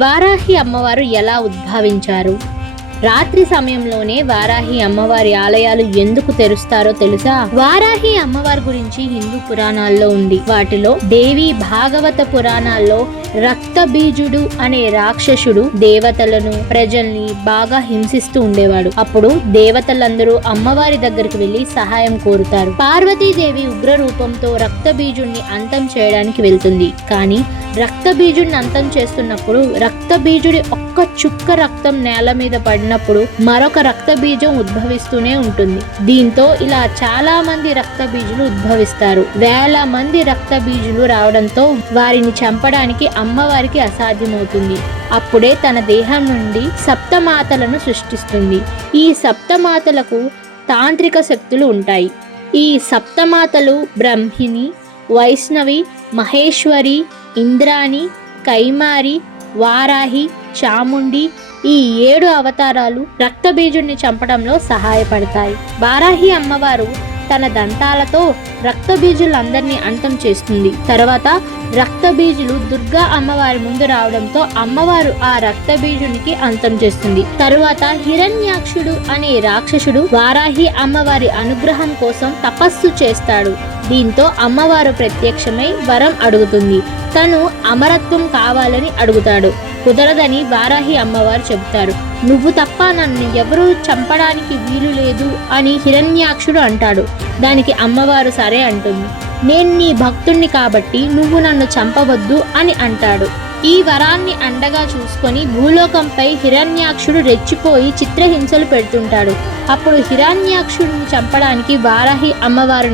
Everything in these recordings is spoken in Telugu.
వారాహి అమ్మవారు ఎలా ఉద్భవించారు? రాత్రి సమయంలోనే వారాహి అమ్మవారి ఆలయాలు ఎందుకు తెరుస్తారో తెలుసా? వారాహి అమ్మవారి గురించి హిందూ పురాణాల్లో ఉంది. వాటిలో దేవి భాగవత పురాణాల్లో రక్తబీజుడు అనే రాక్షసుడు దేవతలను ప్రజల్ని బాగా హింసిస్తూ ఉండేవాడు. అప్పుడు దేవతలందరూ అమ్మవారి దగ్గరికి వెళ్లి సహాయం కోరుతారు. పార్వతీదేవి ఉగ్ర రూపంతో రక్తబీజుడిని అంతం చేయడానికి వెళ్తుంది. కానీ రక్తబీజుడిని అంతం చేస్తున్నప్పుడు రక్తబీజుడి ఒక్క చుక్క రక్తం నేల మీద పడినప్పుడు మరొక రక్తబీజం ఉద్భవిస్తూనే ఉంటుంది. దీంతో ఇలా చాలా మంది రక్తబీజులు ఉద్భవిస్తారు. వేల మంది రక్తబీజులు రావడంతో వారిని చంపడానికి అమ్మవారికి అసాధ్యమవుతుంది. అప్పుడే తన దేహం నుండి సప్తమాతలను సృష్టిస్తుంది. ఈ సప్తమాతలకు తాంత్రిక శక్తులు ఉంటాయి. ఈ సప్తమాతలు బ్రహ్మిణి, వైష్ణవి, మహేశ్వరి, ఇంద్రాణి, కైమారి, వారాహి, చాముండి ఈ 7 అవతారాలు రక్తబీజుడిని చంపడంలో సహాయపడతాయి. వారాహి అమ్మవారు తన దంతాలతో రక్తబీజులందరినీ అంతం చేస్తుంది. తర్వాత రక్తబీజులు దుర్గా అమ్మవారి ముందు రావడంతో అమ్మవారు ఆ రక్తబీజునికి అంతం చేస్తుంది. తరువాత హిరణ్యాక్షుడు అనే రాక్షసుడు వారాహి అమ్మవారి అనుగ్రహం కోసం తపస్సు చేస్తాడు. దీంతో అమ్మవారు ప్రత్యక్షమై వరం అడుగుతుంది. తను అమరత్వం కావాలని అడుగుతాడు. కుదరదని వారాహి అమ్మవారు చెబుతారు. నువ్వు తప్ప నన్ను ఎవరూ చంపడానికి వీలు లేదు అని హిరణ్యాక్షుడు అంటాడు. దానికి అమ్మవారు సరే అంటుంది. నేను నీ భక్తుణ్ణి కాబట్టి నువ్వు నన్ను చంపవద్దు అని అంటాడు. ఈ వరాన్ని అండగా చూసుకొని భూలోకంపై హిరణ్యాక్షుడు రెచ్చిపోయి చిత్రహింసలు పెడుతుంటాడు. అప్పుడు హిరణ్యాక్షుడిని చంపడానికి వారాహి అమ్మవారి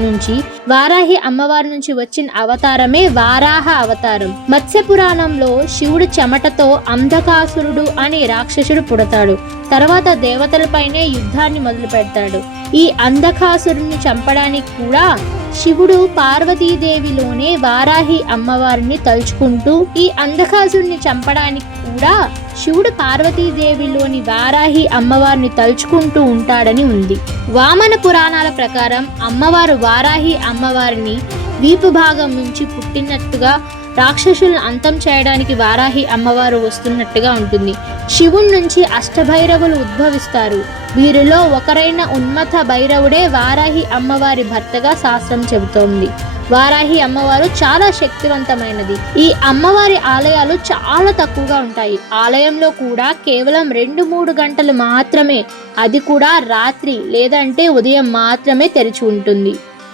నుంచి వచ్చిన అవతారమే వారాహ అవతారం. మత్స్య పురాణంలో శివుడు చెమటతో అంధకాసురుడు అనే రాక్షసుడు పుడతాడు. తర్వాత దేవతలపైనే యుద్ధాన్ని మొదలు పెడతాడు. ఈ అంధకాసురుణ్ణి చంపడానికి కూడా శివుడు పార్వతీదేవిలోనే వారాహి అమ్మవారిని తలుచుకుంటూ ఈ అంధకాసురుణ్ణి చంపడానికి కూడా శివుడు పార్వతీదేవిలోని వారాహి అమ్మవారిని తలుచుకుంటూ ఉంటాడని ఉంది. వామన పురాణాల ప్రకారం అమ్మవారు వారాహి అమ్మవారిని వీపు భాగం నుంచి పుట్టినట్టుగా రాక్షసులను అంతం చేయడానికి వారాహి అమ్మవారు వస్తున్నట్టుగా ఉంటుంది. శివుడి నుంచి అష్టభైరవులు ఉద్భవిస్తారు. వీరిలో ఒకరైన ఉన్మథ భైరవుడే వారాహి అమ్మవారి భర్తగా శాస్త్రం చెబుతోంది. వారాహి అమ్మవారు చాలా శక్తివంతమైనది. ఈ అమ్మవారి ఆలయాలు చాలా తక్కువగా ఉంటాయి. ఆలయంలో కూడా కేవలం 2-3 గంటలు మాత్రమే, అది కూడా రాత్రి లేదంటే ఉదయం మాత్రమే తెరిచి ఉంటుంది.